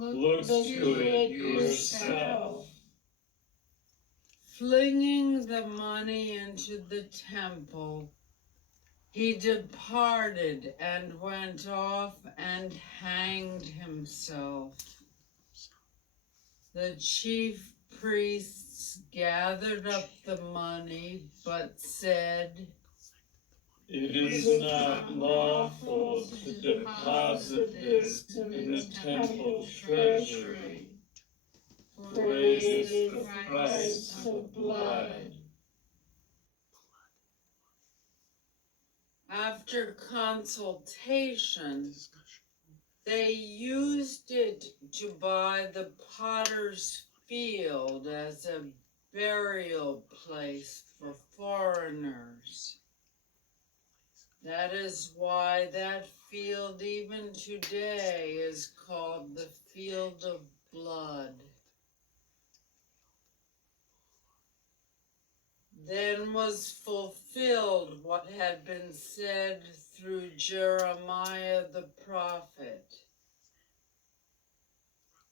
Look to it yourself. Flinging the money into the temple, he departed and went off and hanged himself. The chief priests gathered up the money, but said, "It is not lawful to deposit this in the temple treasury, for it is the price of blood." After consultation, they used it to buy the potter's field as a burial place for foreigners. That is why that field even today is called the Field of Blood. Then was fulfilled what had been said through Jeremiah the prophet.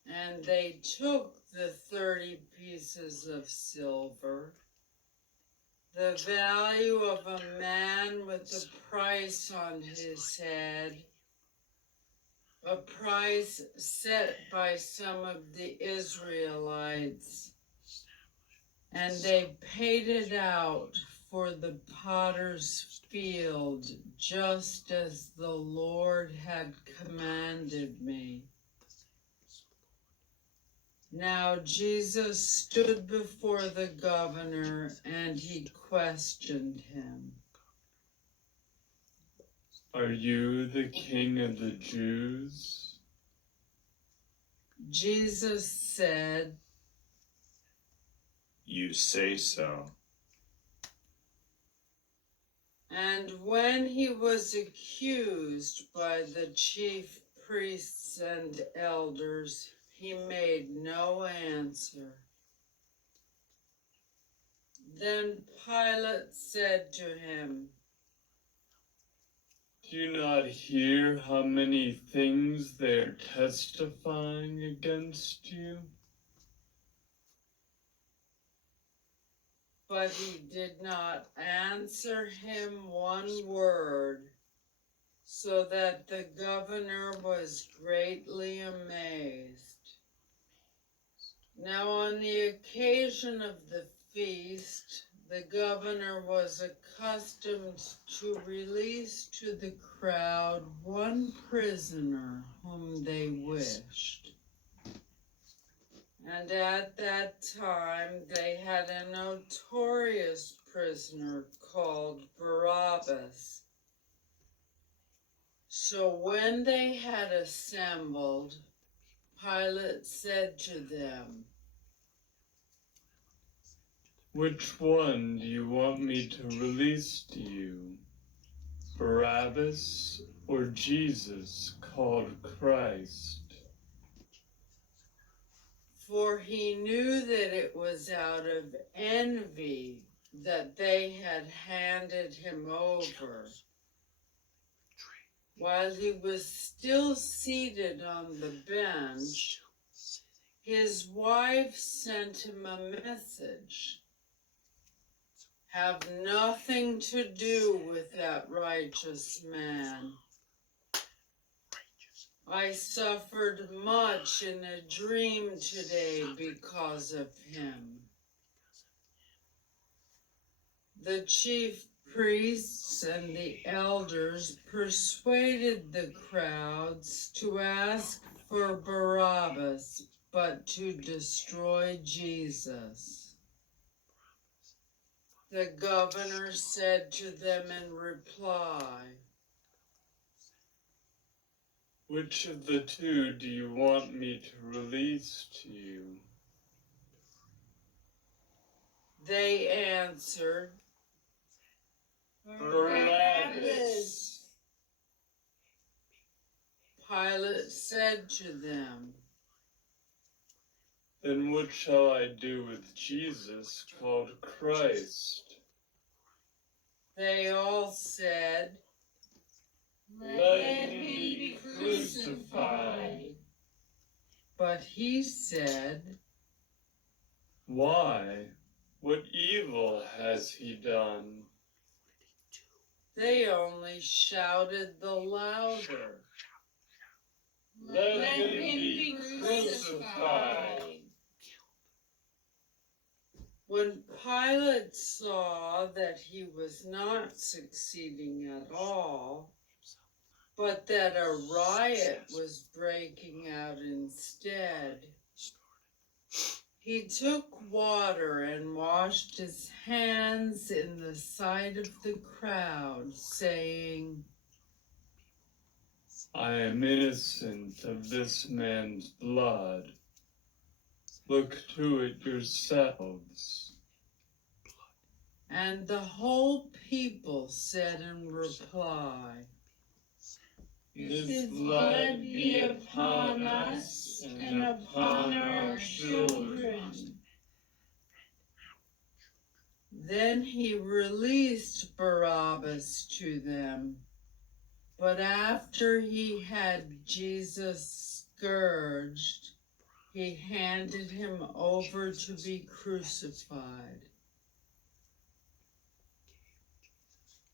And they took the 30 pieces of silver, the value of a man with a price on his head, a price set by some of the Israelites, and they paid it out for the potter's field, just as the Lord had commanded me. Now Jesus stood before the governor, and he questioned him. "Are you the king of the Jews?" Jesus said, "You say so." and when he was accused by the chief priests and elders, he made no answer. Then Pilate said to him, "Do you not hear how many things they are testifying against you?" but he did not answer him one word, so that the governor was greatly amazed. Now on the occasion of the feast, the governor was accustomed to release to the crowd one prisoner whom they wished. And at that time they had a notorious prisoner called Barabbas. So when they had assembled, Pilate said to them, "Which one do you want me to release to you, Barabbas or Jesus called Christ?" For he knew that it was out of envy that they had handed him over. While he was still seated on the bench, his wife sent him a message. "Have nothing to do with that righteous man. I suffered much in a dream today because of him." The chief priests and the elders persuaded the crowds to ask for Barabbas, but to destroy Jesus. The governor said to them in reply, "Which of the two do you want me to release to you?" They answered, "Barabbas." Pilate said to them, "Then what shall I do with Jesus called Christ?" They all said, "Let him be crucified." But he said, "Why? What evil has he done?" They only shouted the louder, "Let him be crucified." When Pilate saw that he was not succeeding at all, but that a riot was breaking out instead, he took water and washed his hands in the sight of the crowd, saying, "I am innocent of this man's blood. Look to it yourselves." And the whole people said in reply, His blood be upon us and upon our children. Then he released Barabbas to them. But after he had Jesus scourged, he handed him over to be crucified.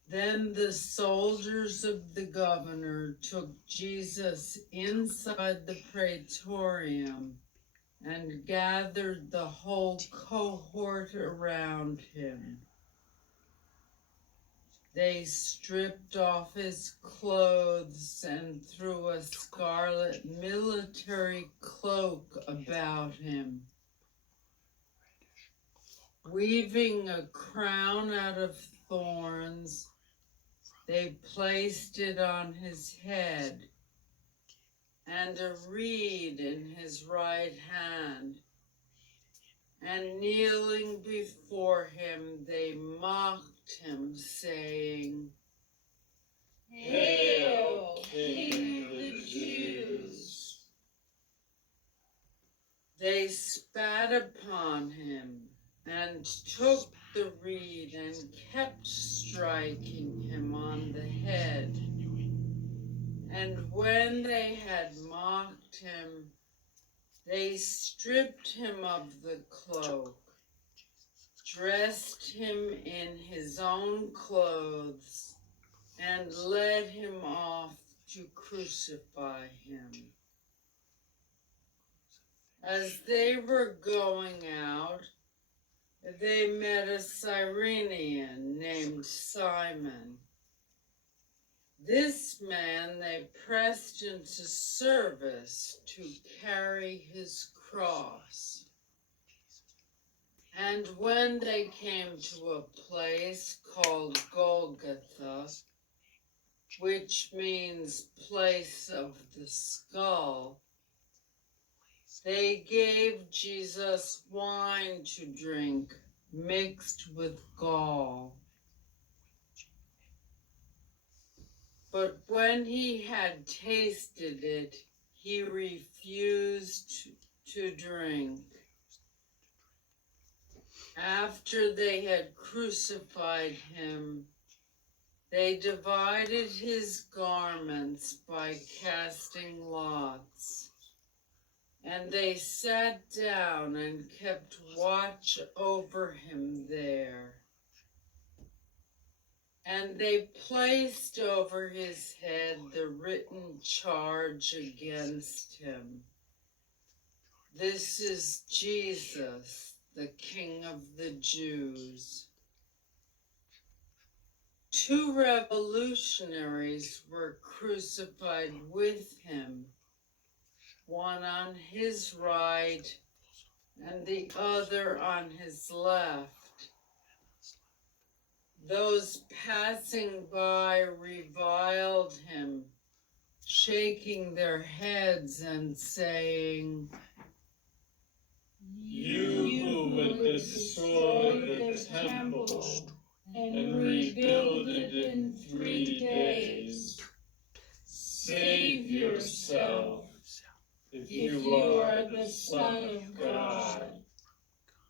Then the soldiers of the governor took Jesus inside the praetorium and gathered the whole cohort around him. They stripped off his clothes and threw a scarlet military cloak about him. Weaving a crown out of thorns, they placed it on his head, and a reed in his right hand. And kneeling before him, they mocked him, saying, "Hail, King of the Jews!" They spat upon him and took the reed and kept striking him on the head. And when they had mocked him, they stripped him of the cloak, dressed him in his own clothes, and led him off to crucify him. As they were going out, they met a Cyrenian named Simon. This man they pressed into service to carry his cross. And when they came to a place called Golgotha, which means place of the skull, they gave Jesus wine to drink mixed with gall. But when he had tasted it, he refused to drink. After they had crucified him, they divided his garments by casting lots. And they sat down and kept watch over him there. And they placed over his head the written charge against him. This is Jesus, the King of the Jews. 2 revolutionaries were crucified with him, one on his right and the other on his left. Those passing by reviled him, shaking their heads and saying, "You who would destroy the temple and rebuild it in 3 days, save yourself if you are the Son of God,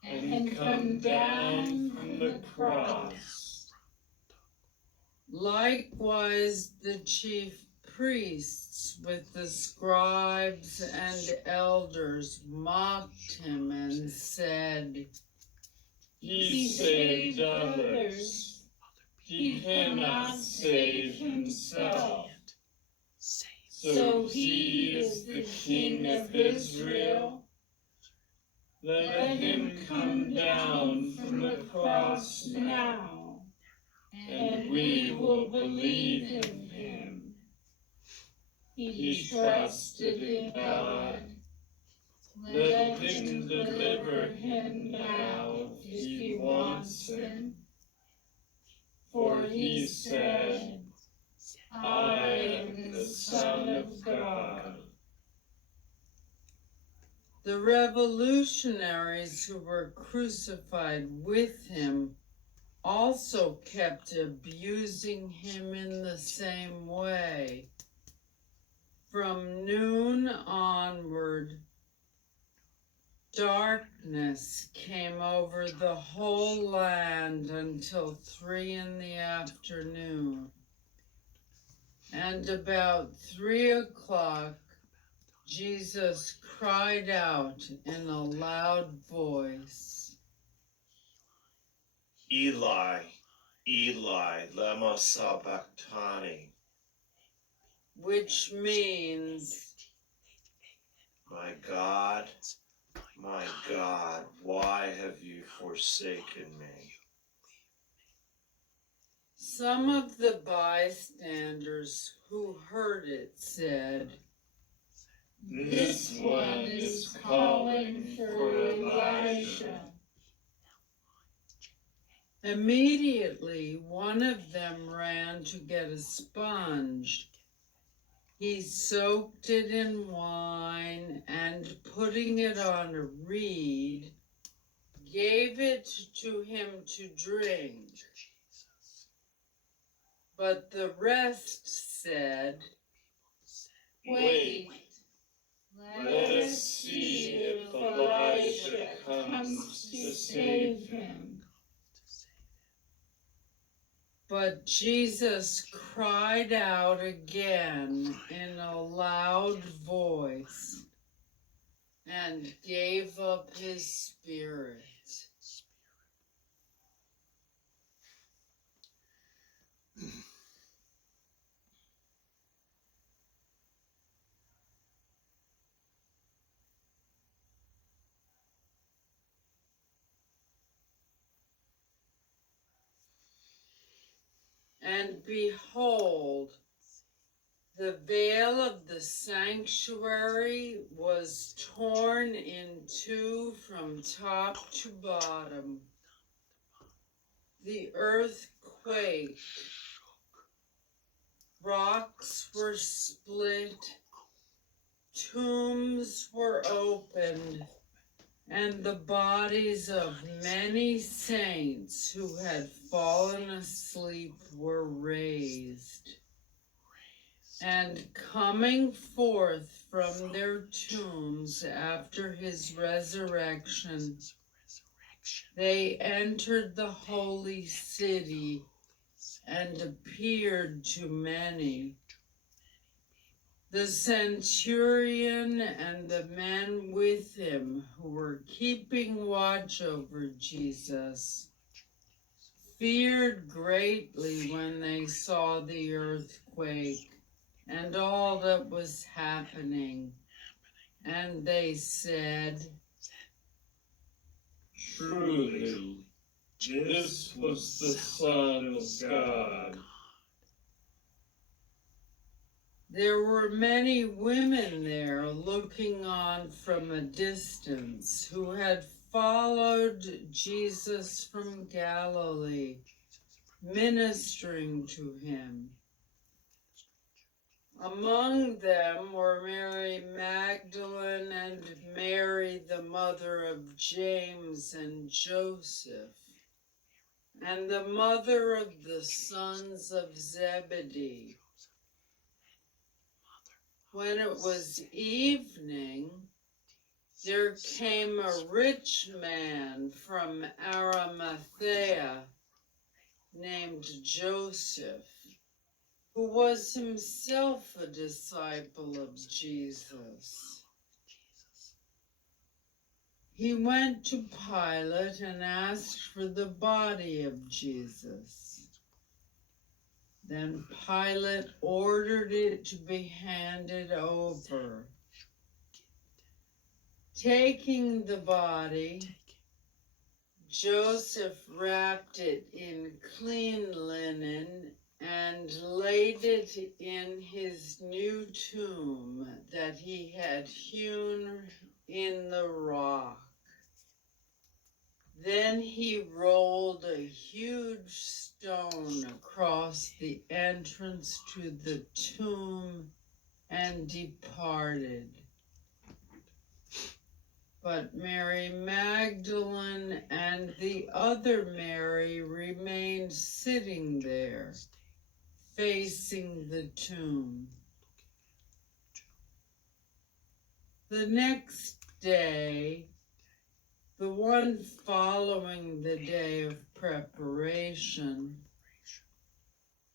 and come down from the cross." Likewise, the chief priests with the scribes and elders mocked him and said, He saved others. He cannot save himself. So he is the King of Israel. Let him come down from the cross now, and we will believe in him. He trusted in God. Let him deliver him now if he wants him. For he said, I am the Son of God. The revolutionaries who were crucified with him also kept abusing him in the same way. From noon onward, darkness came over the whole land until 3 p.m. And about 3 o'clock, Jesus cried out in a loud voice, Eli, Eli, lema sabachthani. which means, My God, why have you forsaken me? some of the bystanders who heard it said, This one is calling for Elijah. Immediately, one of them ran to get a sponge. He soaked it in wine and, putting it on a reed, gave it to him to drink. But the rest said, Wait, let us see if Elijah comes to save him. But Jesus cried out again in a loud voice and gave up his spirit. And behold, the veil of the sanctuary was torn in two from top to bottom. The earth quaked. Rocks were split. Tombs were opened. And the bodies of many saints who had fallen asleep were raised. And coming forth from their tombs after his resurrection, they entered the holy city and appeared to many. The centurion and the men with him who were keeping watch over Jesus feared greatly when they saw the earthquake and all that was happening. And they said, Truly, this was the Son of God. There were many women there looking on from a distance who had followed Jesus from Galilee, ministering to him. Among them were Mary Magdalene and Mary, the mother of James and Joseph, and the mother of the sons of Zebedee. When it was evening, there came a rich man from Arimathea named Joseph. who was himself a disciple of Jesus. He went to Pilate and asked for the body of Jesus. Then Pilate ordered it to be handed over. Taking the body, Joseph wrapped it in clean linen and laid it in his new tomb that he had hewn in the rock. Then he rolled a huge stone across the entrance to the tomb and departed. But Mary Magdalene and the other Mary remained sitting there, facing the tomb. The next day, the one following the day of preparation,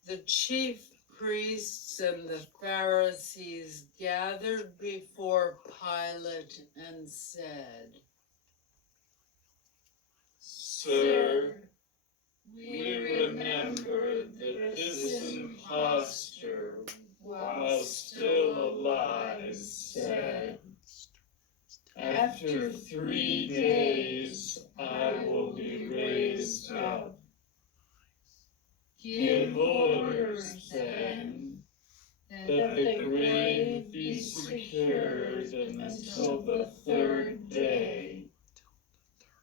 the chief priests and the Pharisees gathered before Pilate and said, Sir, we remember that this impostor, while still alive, said, "After 3 days I will be raised up." Give orders, then, that the grave be secured until the 3rd day,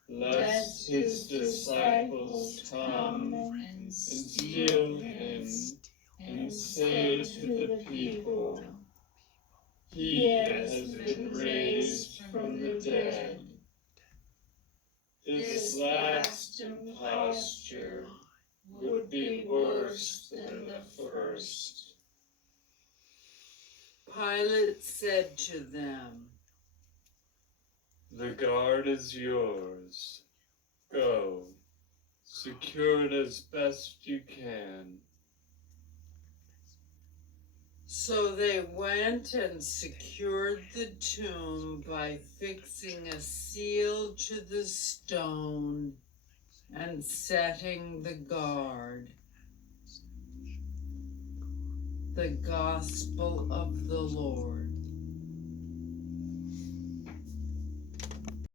lest his disciples come and steal him and say to the people, "He has been raised from the dead." This last imposture would be worse than the first. Pilate said to them, The guard is yours. Go, secure it as best you can. So they went and secured the tomb by fixing a seal to the stone and setting the guard. The Gospel of the Lord.